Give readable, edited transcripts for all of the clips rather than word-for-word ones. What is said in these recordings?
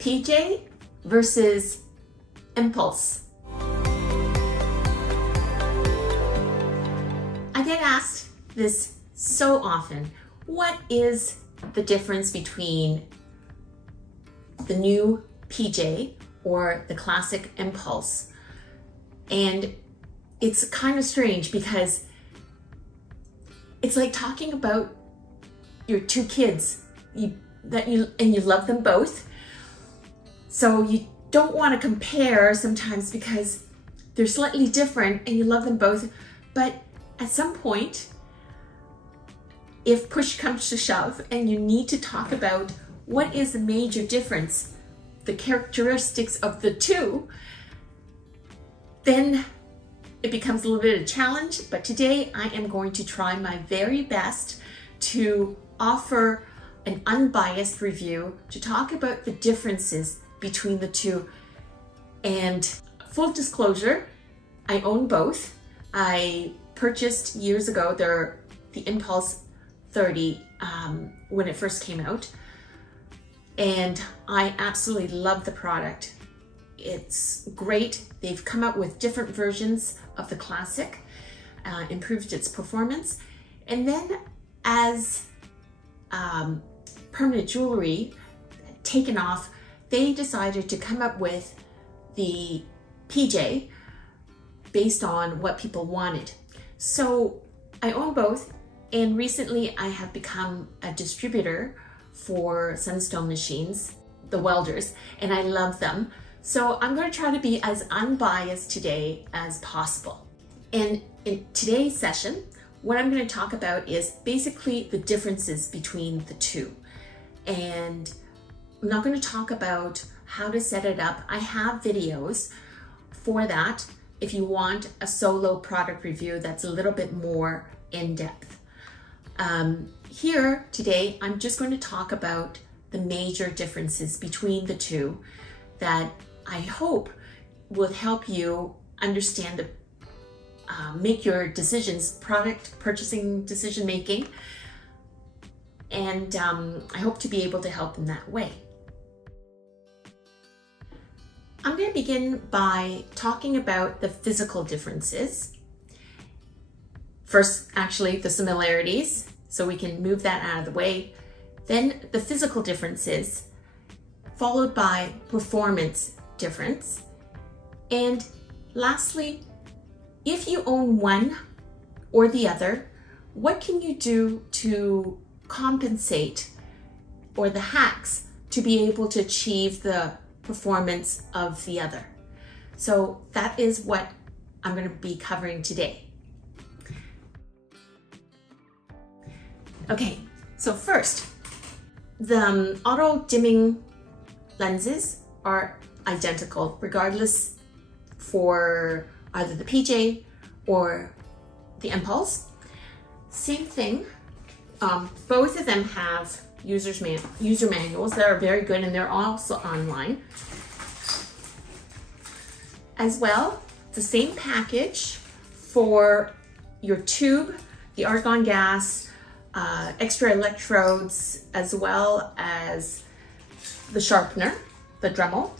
PJ versus mPulse. I get asked this so often. What is the difference between the new PJ or the classic mPulse? And it's kind of strange because it's like talking about your two kids you love them both. So you don't want to compare sometimes because they're slightly different and you love them both. But at some point, if push comes to shove and you need to talk about what is the major difference, the characteristics of the two, then it becomes a little bit of a challenge. But today I am going to try my very best to offer an unbiased review to talk about the differences between the two. And full disclosure, I own both. I purchased years ago the mPulse 30 when it first came out, and I absolutely love the product. It's great. They've come out with different versions of the classic, improved its performance, and then as permanent jewelry taken off, they decided to come up with the PJ based on what people wanted. So I own both, and recently I have become a distributor for Sunstone machines, the welders, and I love them. So I'm going to try to be as unbiased today as possible. And in today's session, what I'm going to talk about is basically the differences between the two. And I'm not going to talk about how to set it up. I have videos for that if you want a solo product review that's a little bit more in-depth. Here today, I'm just going to talk about the major differences between the two that I hope will help you understand make your decisions, product purchasing decision making, and I hope to be able to help in that way. I'm going to begin by talking about the physical differences. First, actually, the similarities, so we can move that out of the way. Then the physical differences, followed by performance difference. And lastly, if you own one or the other, what can you do to compensate, or the hacks to be able to achieve the performance of the other? So that is what I'm going to be covering today. Okay, so first, the auto dimming lenses are identical regardless for either the PJ or the mPulse. Same thing, both of them have user manuals that are very good, and they're also online. As well, the same package for your tube, the argon gas, extra electrodes, as well as the sharpener, the Dremel,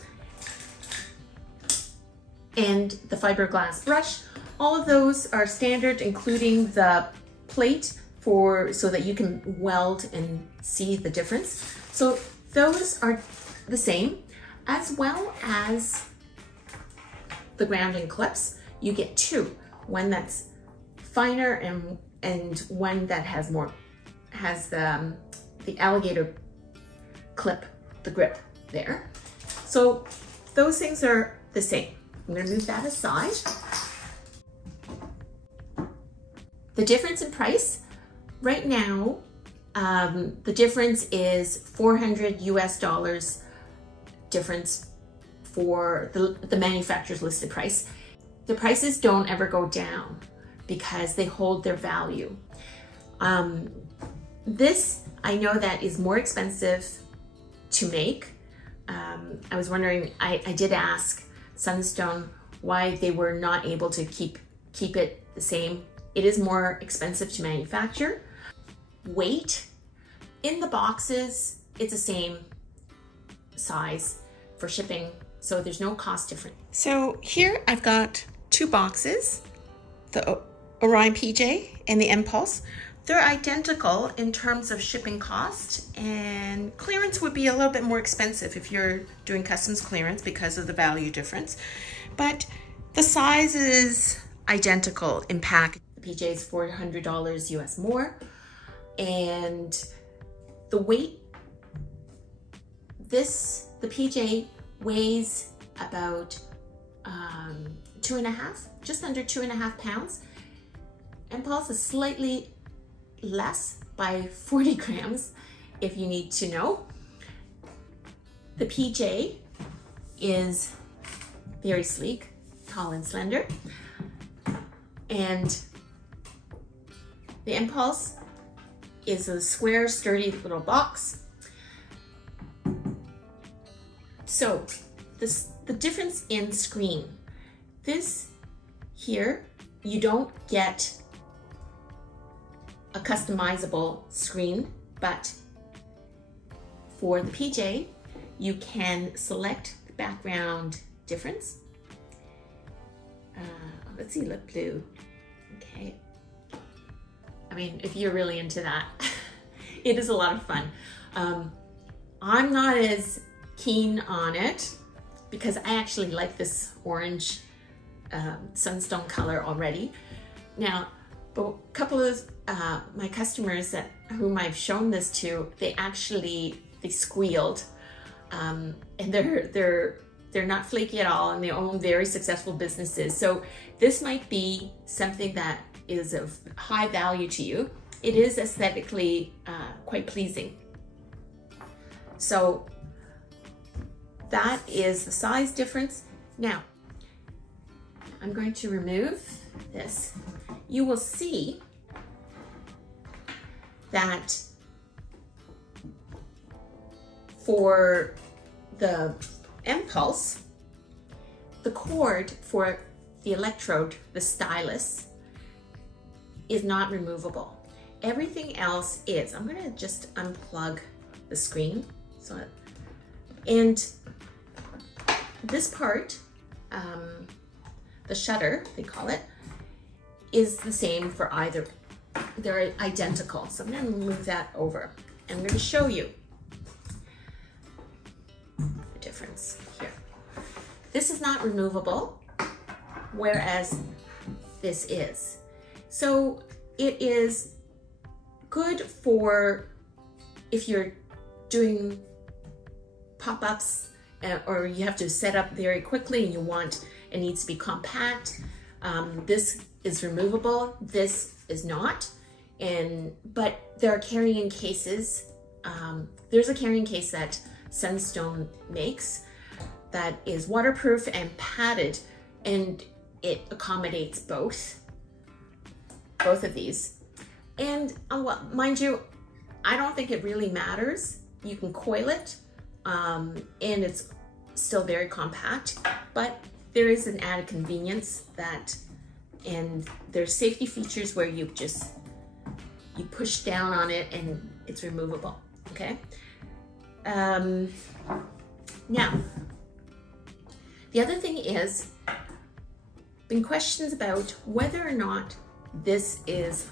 and the fiberglass brush. All of those are standard, including the plate so that you can weld and see the difference. So those are the same, as well as the grounding clips. You get two, one that's finer and one that has the alligator clip, the grip there. So those things are the same. I'm going to move that aside. The difference in price right now, the difference is $400 US difference for the manufacturer's listed price. The prices don't ever go down because they hold their value. This, I know that is more expensive to make. I was wondering, I did ask Sunstone why they were not able to keep it the same. It is more expensive to manufacture. Weight, in the boxes, it's the same size. for shipping, so there's no cost difference. So here I've got two boxes, the Orion PJ and the mPulse. They're identical in terms of shipping cost, and clearance would be a little bit more expensive if you're doing customs clearance because of the value difference. But the size is identical in pack. The PJ is $400 US more, and the weight, the PJ weighs about 2.5, just under 2.5 pounds. mPulse is slightly less by 40 grams if you need to know. The PJ is very sleek, tall and slender, and the mPulse is a square, sturdy little box. So the difference in screen, this here, you don't get a customizable screen, but for the PJ, you can select the background difference. Let's see, look blue. Okay. I mean, if you're really into that, it is a lot of fun. I'm not as keen on it because I actually like this orange Sunstone color already. Now, but a couple of my customers whom I've shown this to, they squealed, and they're not flaky at all, and they own very successful businesses. So this might be something that is of high value to you. It is aesthetically quite pleasing. So that is the size difference. Now, I'm going to remove this. You will see that for the mPulse, the cord for the electrode, the Stylus, is not removable. Everything else is. I'm gonna just unplug the screen. And this part, the shutter, they call it, is the same for either. They're identical. So I'm gonna move that over. And I'm gonna show you the difference here. This is not removable, whereas this is. So it is good for if you're doing pop-ups or you have to set up very quickly and it needs to be compact. This is removable, this is not. But there are carrying cases. There's a carrying case that Sunstone makes that is waterproof and padded, and it accommodates both of these. And mind you, I don't think it really matters. You can coil it, and it's still very compact, but there is an added convenience and there's safety features where you push down on it and it's removable, okay? Now, the other thing is, been questions about whether or not this is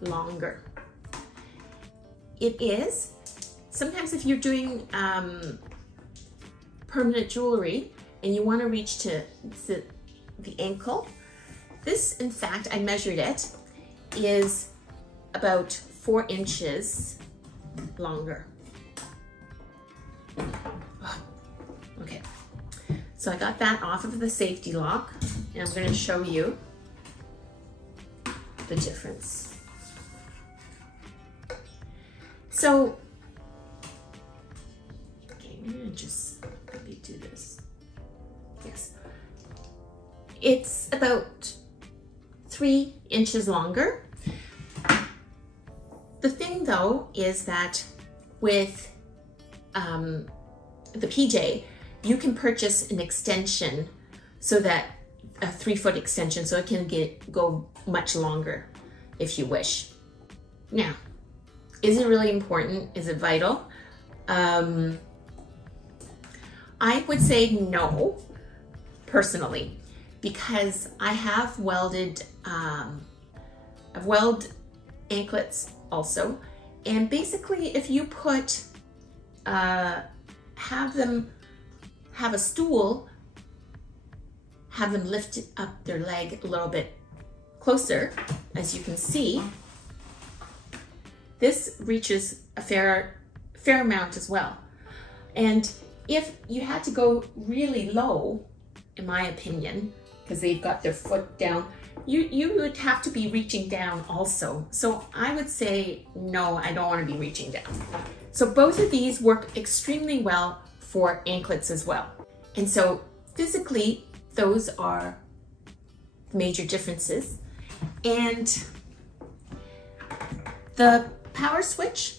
longer. It is. Sometimes if you're doing permanent jewelry and you want to reach to the ankle, this, in fact, I measured it, is about 4 inches longer. Okay, so I got that off of the safety lock, and I'm going to show you the difference. So, okay, I'm going to just maybe do this. Yes, it's about 3 inches longer. The thing though is that with the PJ, you can purchase an extension, so that a 3-foot extension, so it can go much longer if you wish. Now, is it really important? Is it vital? I would say no, personally, because I have welded, I've welded anklets also. And basically, if you put, have a stool, have them lift up their leg a little bit closer, as you can see, this reaches a fair amount as well. And if you had to go really low, in my opinion, because they've got their foot down, you would have to be reaching down also. So I would say, no, I don't want to be reaching down. So both of these work extremely well for anklets as well. And so physically, those are major differences. And the power switch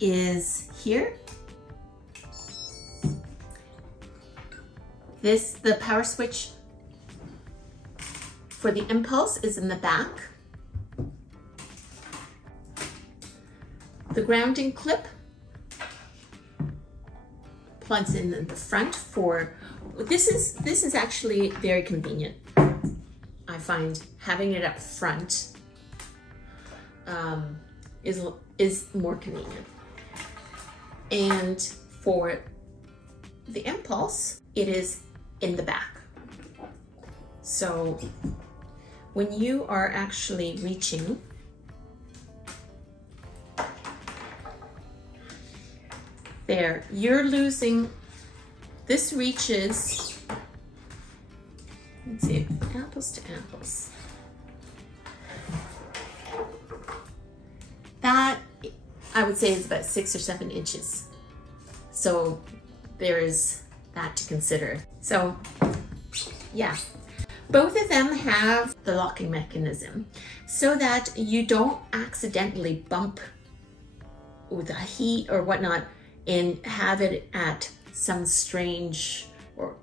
is here. The power switch for the mPulse is in the back. The grounding clip plugs in the front for, this is actually very convenient. I find having it up front is more convenient. And for the mPulse, it is in the back. So when you are actually reaching, there, you're losing, this reaches, let's see, apples to apples. That, I would say, is about 6 or 7 inches. So there is that to consider. So yeah, both of them have the locking mechanism so that you don't accidentally bump with the heat or whatnot and have it at some strange, or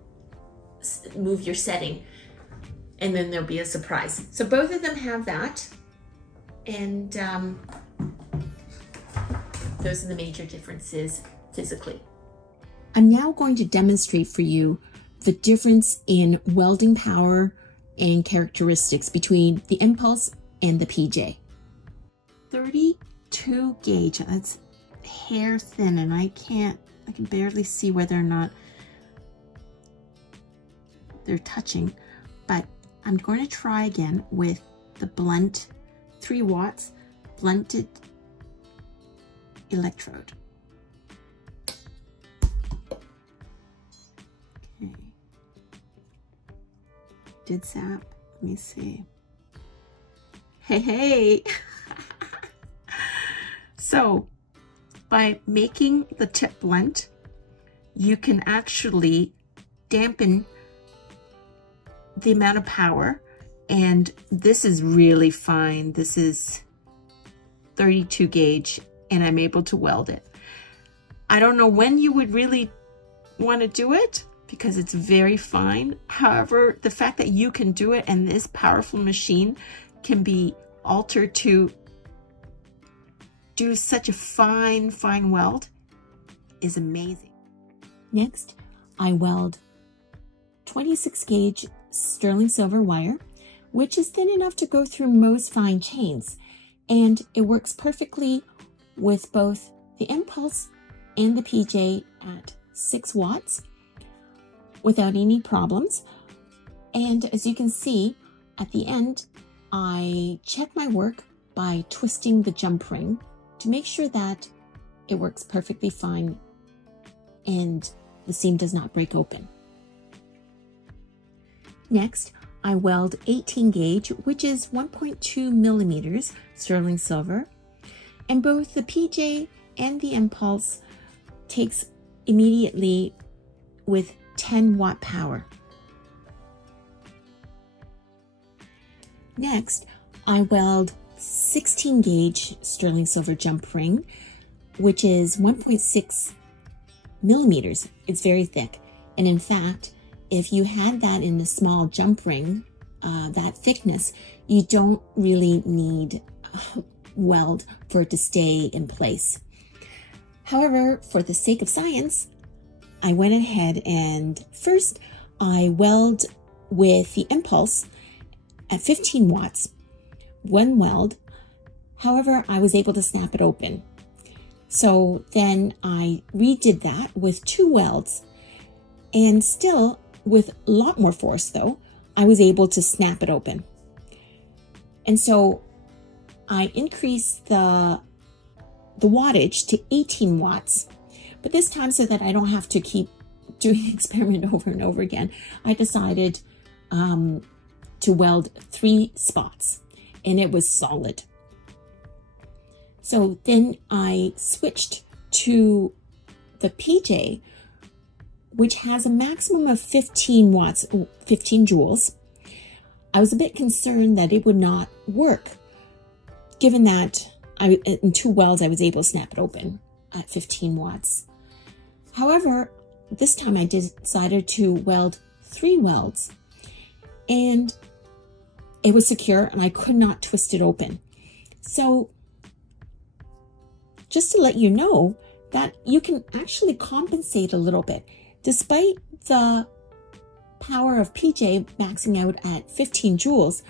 move your setting, and then there'll be a surprise. So both of them have that, and those are the major differences physically. I'm now going to demonstrate for you the difference in welding power and characteristics between the mPulse and the PJ. 32 gauge, that's hair thin, and I can barely see whether or not they're touching, but I'm going to try again with the blunt 3 watts blunted electrode. Okay. Did zap. Let me see. Hey. So by making the tip blunt, you can actually dampen the amount of power, and this is really fine. This is 32 gauge, and I'm able to weld it. I don't know when you would really want to do it because it's very fine. However, the fact that you can do it and this powerful machine can be altered to do such a fine weld is amazing. Next, I weld 26 gauge sterling silver wire, which is thin enough to go through most fine chains, and it works perfectly with both the mPulse and the PJ at 6 watts without any problems. And as you can see at the end, I check my work by twisting the jump ring to make sure that it works perfectly fine and the seam does not break open. Next, I weld 18 gauge, which is 1.2 millimeters sterling silver, and both the PJ and the mPulse takes immediately with 10 watt power. Next, I weld 16 gauge sterling silver jump ring, which is 1.6 millimeters. It's very thick, and in fact, if you had that in a small jump ring, that thickness, you don't really need weld for it to stay in place. However, for the sake of science, I went ahead and first I weld with the mPulse at 15 watts, one weld. However, I was able to snap it open. So then I redid that with 2 welds, and still with a lot more force though, I was able to snap it open. And so I increased the wattage to 18 watts, but this time, so that I don't have to keep doing the experiment over and over again, I decided to weld 3 spots, and it was solid. So then I switched to the PJ, which has a maximum of 15 watts, 15 joules. I was a bit concerned that it would not work, given that in 2 welds, I was able to snap it open at 15 watts. However, this time I decided to weld 3 welds, and it was secure and I could not twist it open. So just to let you know that you can actually compensate a little bit. Despite the power of PJ maxing out at 15 joules,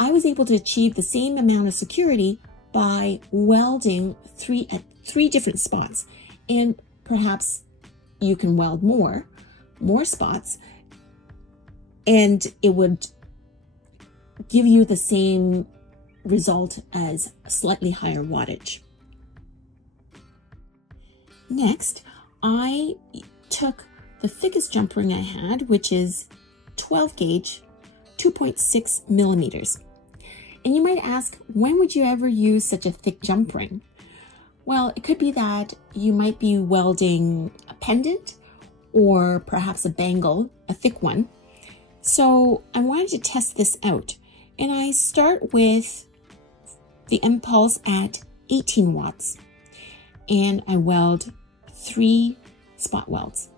I was able to achieve the same amount of security by welding at 3 different spots. And perhaps you can weld more spots, and it would give you the same result as a slightly higher wattage. Next, I took the thickest jump ring I had, which is 12 gauge, 2.6 millimeters. And you might ask, when would you ever use such a thick jump ring? Well, it could be that you might be welding a pendant or perhaps a bangle, a thick one. So I wanted to test this out. And I start with the mPulse at 18 watts. And I weld 3 spot welds.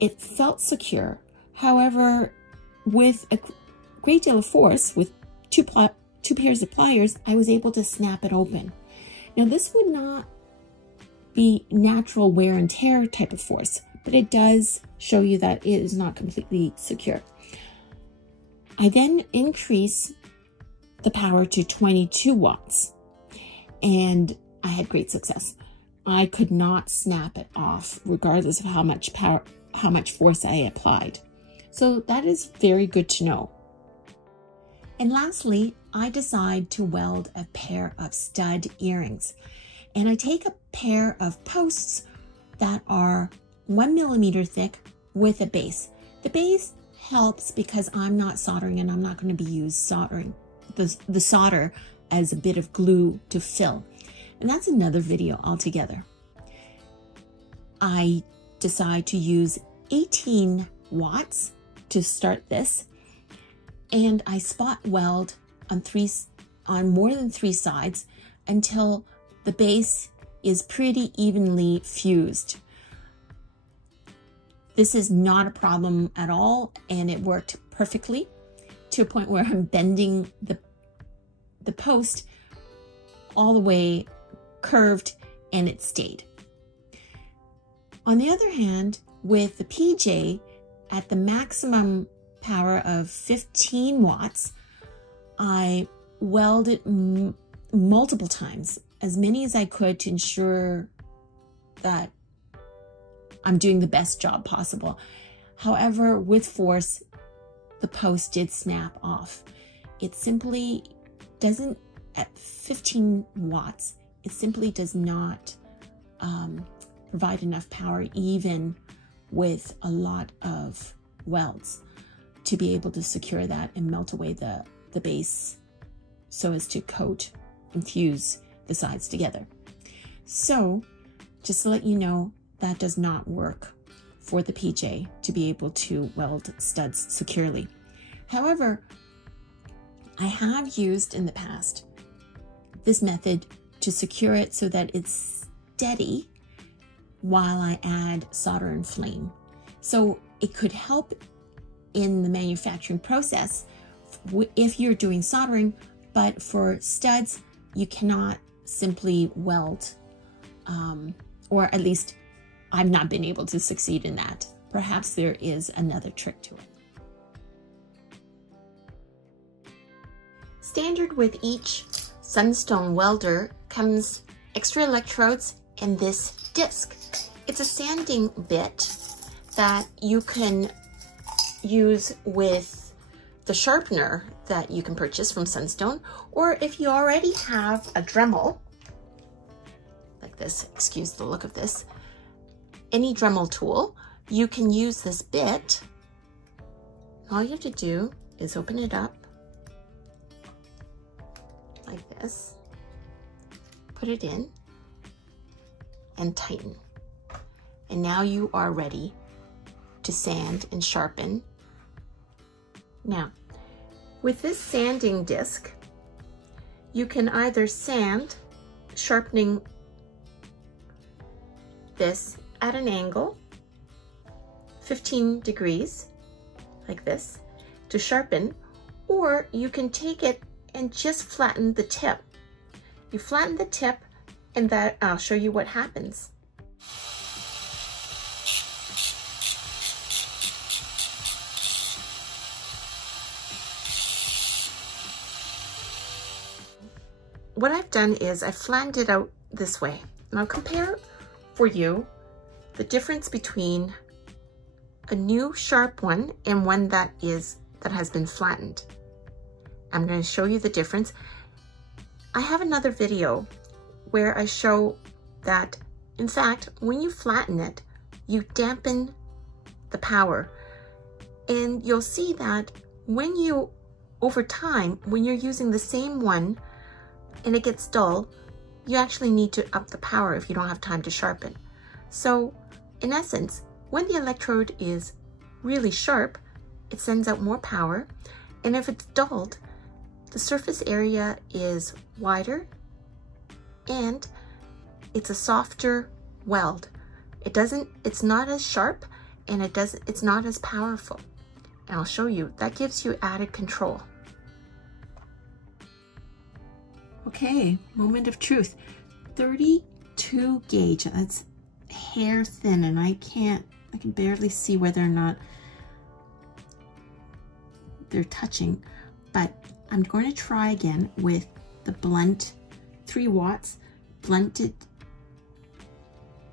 It felt secure. However, with a great deal of force, with two pairs of pliers, I was able to snap it open. Now, this would not be natural wear and tear type of force, but it does show you that it is not completely secure. I then increase the power to 22 watts, and I had great success. I could not snap it off regardless of how much power, how much force I applied. So that is very good to know. And lastly, I decide to weld a pair of stud earrings. And I take a pair of posts that are 1 millimeter thick with a base. The base helps because I'm not soldering, and I'm not going to be using the solder as a bit of glue to fill. And that's another video altogether. I decide to use 18 watts to start this, and I spot weld on more than 3 sides until the base is pretty evenly fused. This is not a problem at all, and it worked perfectly to a point where I'm bending the post all the way curved, and it stayed. On the other hand, with the PJ at the maximum power of 15 watts, I welded multiple times, as many as I could, to ensure that I'm doing the best job possible. However, with force, the post did snap off. It simply doesn't, at 15 watts, it simply does not provide enough power, even with a lot of welds, to be able to secure that and melt away the base so as to coat and fuse the sides together. So just to let you know, that does not work for the PJ to be able to weld studs securely. However, I have used in the past this method to secure it so that it's steady while I add solder and flame. So it could help in the manufacturing process if you're doing soldering, but for studs, you cannot simply weld, or at least I've not been able to succeed in that. Perhaps there is another trick to it. Standard with each Sunstone welder comes extra electrodes and this disc. It's a sanding bit that you can use with the sharpener that you can purchase from Sunstone, or if you already have a Dremel, like this, excuse the look of this, any Dremel tool, you can use this bit. All you have to do is open it up like this, put it in, and tighten. And now you are ready to sand and sharpen. Now, with this sanding disc, you can either sand, sharpening this at an angle, 15 degrees, like this, to sharpen, or you can take it and just flatten the tip. You flatten the tip, and that I'll show you what happens. What I've done is I flattened it out this way. Now compare for you the difference between a new sharp one and one that has been flattened. I'm going to show you the difference. I have another video where I show that, in fact, when you flatten it, you dampen the power. And you'll see that when you, over time, when you're using the same one and it gets dull, you actually need to up the power if you don't have time to sharpen. So, in essence, when the electrode is really sharp, it sends out more power. And if it's dulled, the surface area is wider and it's a softer weld. It's not as sharp, and it's not as powerful. And I'll show you, that gives you added control. Okay, moment of truth. 32 gauge, that's hair thin, and I can barely see whether or not they're touching, but I'm going to try again with the blunt 3 watts blunted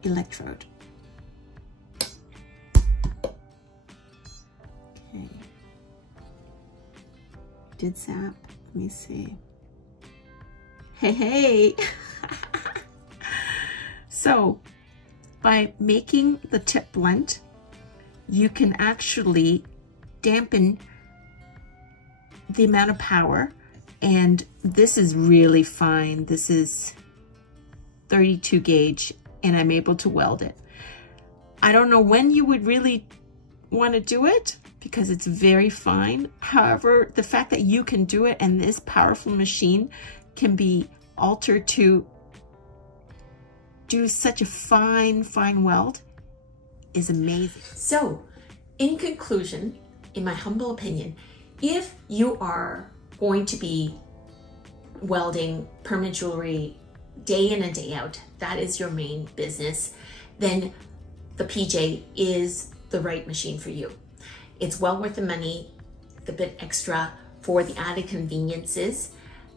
electrode. Okay. Did zap. Let me see. Hey. So, by making the tip blunt, you can actually dampen the amount of power, and this is really fine. This is 32 gauge, and I'm able to weld it. I don't know when you would really want to do it because it's very fine. However, the fact that you can do it and this powerful machine can be altered to do such a fine weld is amazing. So, in conclusion, in my humble opinion, if you are going to be welding permanent jewelry day in and day out, that is your main business, then the PJ is the right machine for you. It's well worth the money, the bit extra for the added conveniences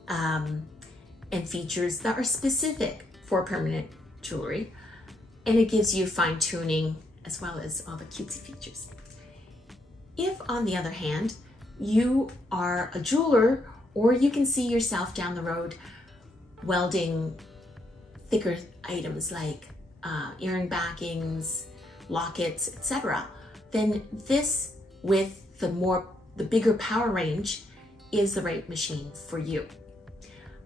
and features that are specific for permanent jewelry, and it gives you fine tuning as well as all the cutesy features. If, on the other hand, you are a jeweler, or you can see yourself down the road welding thicker items like earring backings, lockets, etc., then this with the bigger power range is the right machine for you.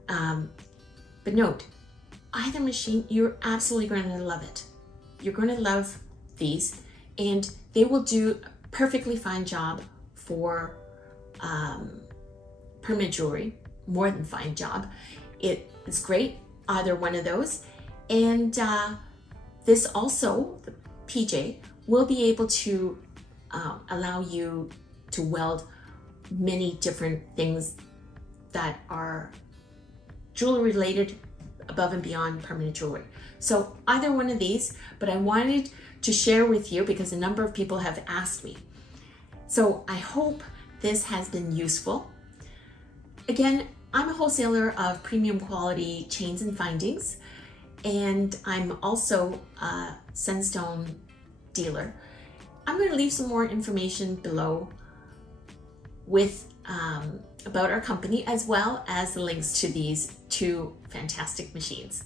But note, either machine, you're absolutely going to love it. You're going to love these, and they will do a perfectly fine job for permanent jewelry, more than fine job. It is great, either one of those. And this also, the PJ, will be able to allow you to weld many different things that are jewelry related above and beyond permanent jewelry. So either one of these, but I wanted to share with you because a number of people have asked me. So I hope this has been useful. Again, I'm a wholesaler of premium quality chains and findings, and I'm also a Sunstone dealer. I'm going to leave some more information below with about our company, as well as the links to these two fantastic machines.